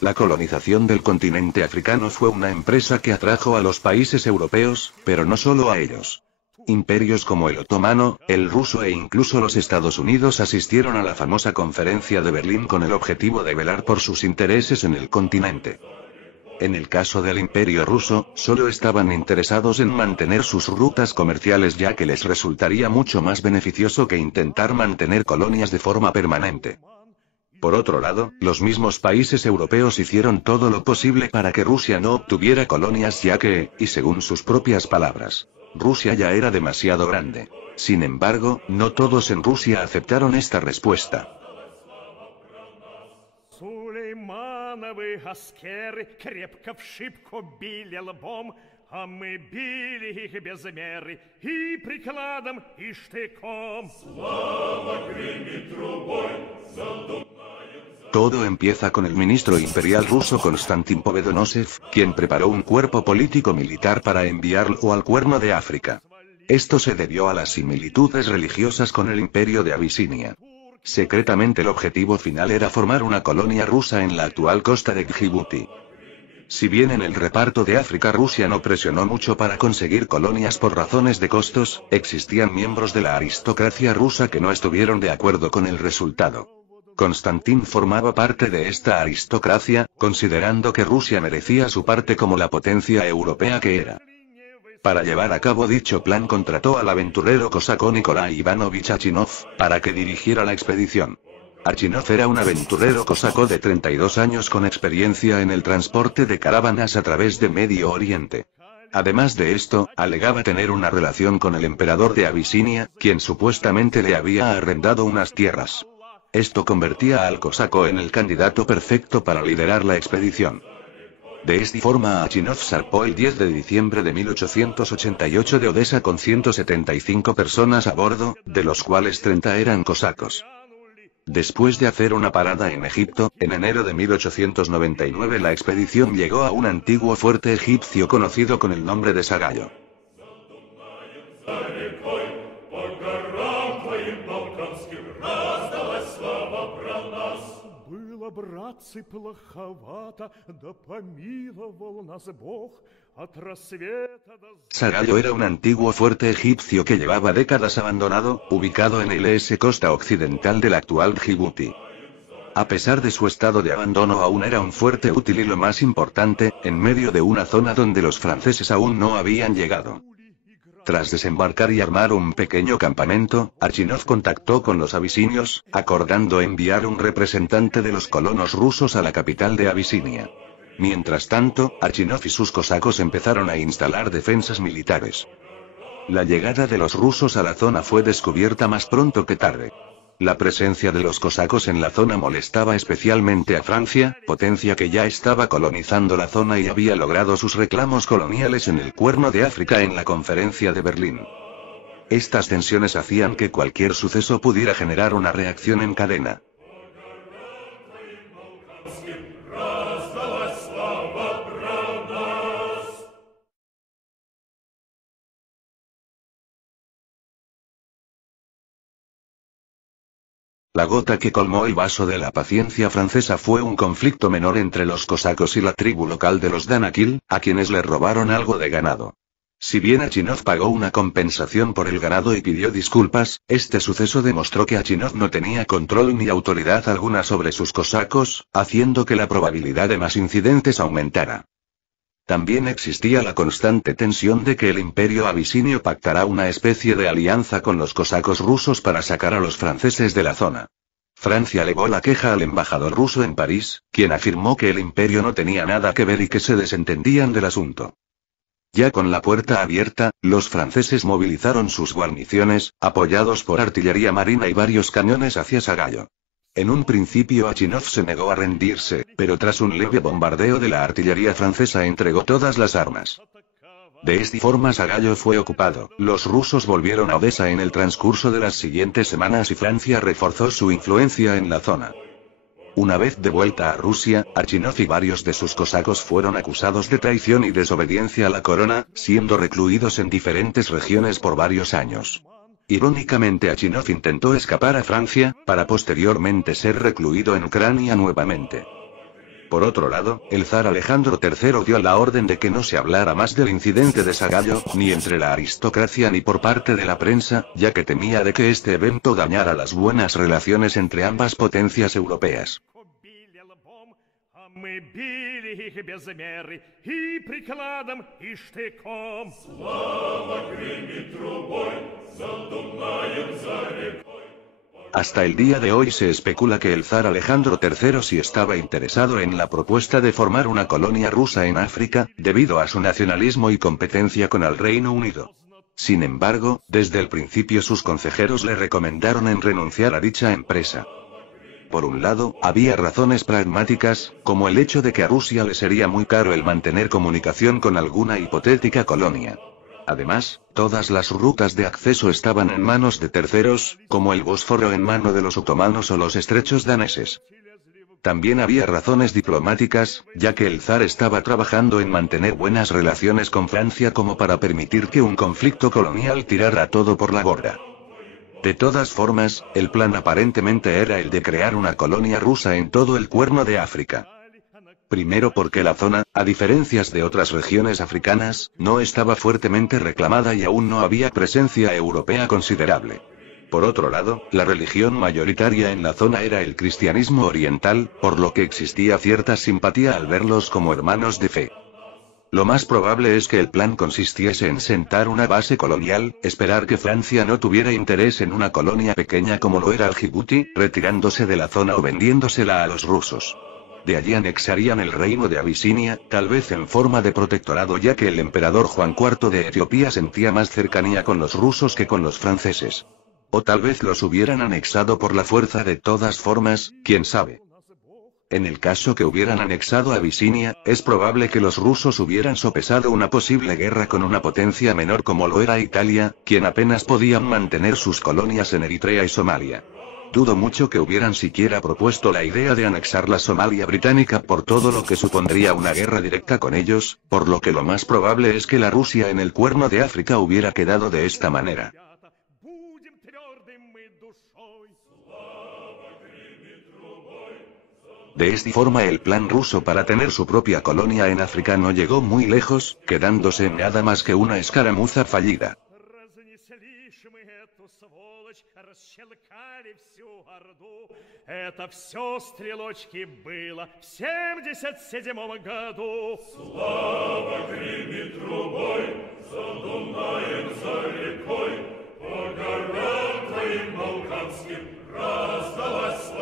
La colonización del continente africano fue una empresa que atrajo a los países europeos, pero no solo a ellos. Imperios como el otomano, el ruso e incluso los Estados Unidos asistieron a la famosa Conferencia de Berlín con el objetivo de velar por sus intereses en el continente. En el caso del Imperio ruso, solo estaban interesados en mantener sus rutas comerciales ya que les resultaría mucho más beneficioso que intentar mantener colonias de forma permanente. Por otro lado, los mismos países europeos hicieron todo lo posible para que Rusia no obtuviera colonias ya que, y según sus propias palabras, Rusia ya era demasiado grande. Sin embargo, no todos en Rusia aceptaron esta respuesta. Todo empieza con el ministro imperial ruso Konstantin Povedonosov, quien preparó un cuerpo político-militar para enviarlo al Cuerno de África. Esto se debió a las similitudes religiosas con el imperio de Abisinia. Secretamente el objetivo final era formar una colonia rusa en la actual costa de Djibouti. Si bien en el reparto de África Rusia no presionó mucho para conseguir colonias por razones de costos, existían miembros de la aristocracia rusa que no estuvieron de acuerdo con el resultado. Konstantin formaba parte de esta aristocracia, considerando que Rusia merecía su parte como la potencia europea que era. Para llevar a cabo dicho plan contrató al aventurero cosaco Nikolai Ivanovich Achinov, para que dirigiera la expedición. Achinov era un aventurero cosaco de 32 años con experiencia en el transporte de caravanas a través de Medio Oriente. Además de esto, alegaba tener una relación con el emperador de Abisinia, quien supuestamente le había arrendado unas tierras. Esto convertía al cosaco en el candidato perfecto para liderar la expedición. De esta forma Achinov zarpó el 10 de diciembre de 1888 de Odessa con 175 personas a bordo, de los cuales 30 eran cosacos. Después de hacer una parada en Egipto, en enero de 1899 la expedición llegó a un antiguo fuerte egipcio conocido con el nombre de Sagallo. Sagallo era un antiguo fuerte egipcio que llevaba décadas abandonado, ubicado en el costa occidental del actual Djibouti. A pesar de su estado de abandono aún era un fuerte útil y lo más importante, en medio de una zona donde los franceses aún no habían llegado. Tras desembarcar y armar un pequeño campamento, Achinov contactó con los abisinios, acordando enviar un representante de los colonos rusos a la capital de Abisinia. Mientras tanto, Achinov y sus cosacos empezaron a instalar defensas militares. La llegada de los rusos a la zona fue descubierta más pronto que tarde. La presencia de los cosacos en la zona molestaba especialmente a Francia, potencia que ya estaba colonizando la zona y había logrado sus reclamos coloniales en el Cuerno de África en la Conferencia de Berlín. Estas tensiones hacían que cualquier suceso pudiera generar una reacción en cadena. La gota que colmó el vaso de la paciencia francesa fue un conflicto menor entre los cosacos y la tribu local de los Danakil, a quienes les robaron algo de ganado. Si bien Achinov pagó una compensación por el ganado y pidió disculpas, este suceso demostró que Achinov no tenía control ni autoridad alguna sobre sus cosacos, haciendo que la probabilidad de más incidentes aumentara. También existía la constante tensión de que el imperio abisinio pactará una especie de alianza con los cosacos rusos para sacar a los franceses de la zona. Francia elevó la queja al embajador ruso en París, quien afirmó que el imperio no tenía nada que ver y que se desentendían del asunto. Ya con la puerta abierta, los franceses movilizaron sus guarniciones, apoyados por artillería marina y varios cañones hacia Sagallo. En un principio Achinov se negó a rendirse, pero tras un leve bombardeo de la artillería francesa entregó todas las armas. De esta forma Sagallo fue ocupado, los rusos volvieron a Odessa en el transcurso de las siguientes semanas y Francia reforzó su influencia en la zona. Una vez de vuelta a Rusia, Achinov y varios de sus cosacos fueron acusados de traición y desobediencia a la corona, siendo recluidos en diferentes regiones por varios años. Irónicamente Achinov intentó escapar a Francia, para posteriormente ser recluido en Ucrania nuevamente. Por otro lado, el zar Alejandro III dio la orden de que no se hablara más del incidente de Sagallo, ni entre la aristocracia ni por parte de la prensa, ya que temía de que este evento dañara las buenas relaciones entre ambas potencias europeas. Hasta el día de hoy se especula que el zar Alejandro III sí estaba interesado en la propuesta de formar una colonia rusa en África, debido a su nacionalismo y competencia con el Reino Unido. Sin embargo, desde el principio sus consejeros le recomendaron en renunciar a dicha empresa. Por un lado, había razones pragmáticas, como el hecho de que a Rusia le sería muy caro el mantener comunicación con alguna hipotética colonia. Además, todas las rutas de acceso estaban en manos de terceros, como el Bósforo en mano de los otomanos o los estrechos daneses. También había razones diplomáticas, ya que el zar estaba trabajando en mantener buenas relaciones con Francia como para permitir que un conflicto colonial tirara todo por la borda. De todas formas, el plan aparentemente era el de crear una colonia rusa en todo el Cuerno de África. Primero porque la zona, a diferencias de otras regiones africanas, no estaba fuertemente reclamada y aún no había presencia europea considerable. Por otro lado, la religión mayoritaria en la zona era el cristianismo oriental, por lo que existía cierta simpatía al verlos como hermanos de fe. Lo más probable es que el plan consistiese en sentar una base colonial, esperar que Francia no tuviera interés en una colonia pequeña como lo era el Djibouti, retirándose de la zona o vendiéndosela a los rusos. De allí anexarían el reino de Abisinia, tal vez en forma de protectorado, ya que el emperador Juan IV de Etiopía sentía más cercanía con los rusos que con los franceses. O tal vez los hubieran anexado por la fuerza. De todas formas, quién sabe. En el caso que hubieran anexado Abisinia, es probable que los rusos hubieran sopesado una posible guerra con una potencia menor como lo era Italia, quien apenas podían mantener sus colonias en Eritrea y Somalia. Dudo mucho que hubieran siquiera propuesto la idea de anexar la Somalia británica por todo lo que supondría una guerra directa con ellos, por lo que lo más probable es que la Rusia en el Cuerno de África hubiera quedado de esta manera. De esta forma el plan ruso para tener su propia colonia en África no llegó muy lejos, quedándose en nada más que una escaramuza fallida. Это все, стрелочки, было в 77 году. Слава гремит трубой, за Дунаем, за рекой, по горам твоим балканским раздалась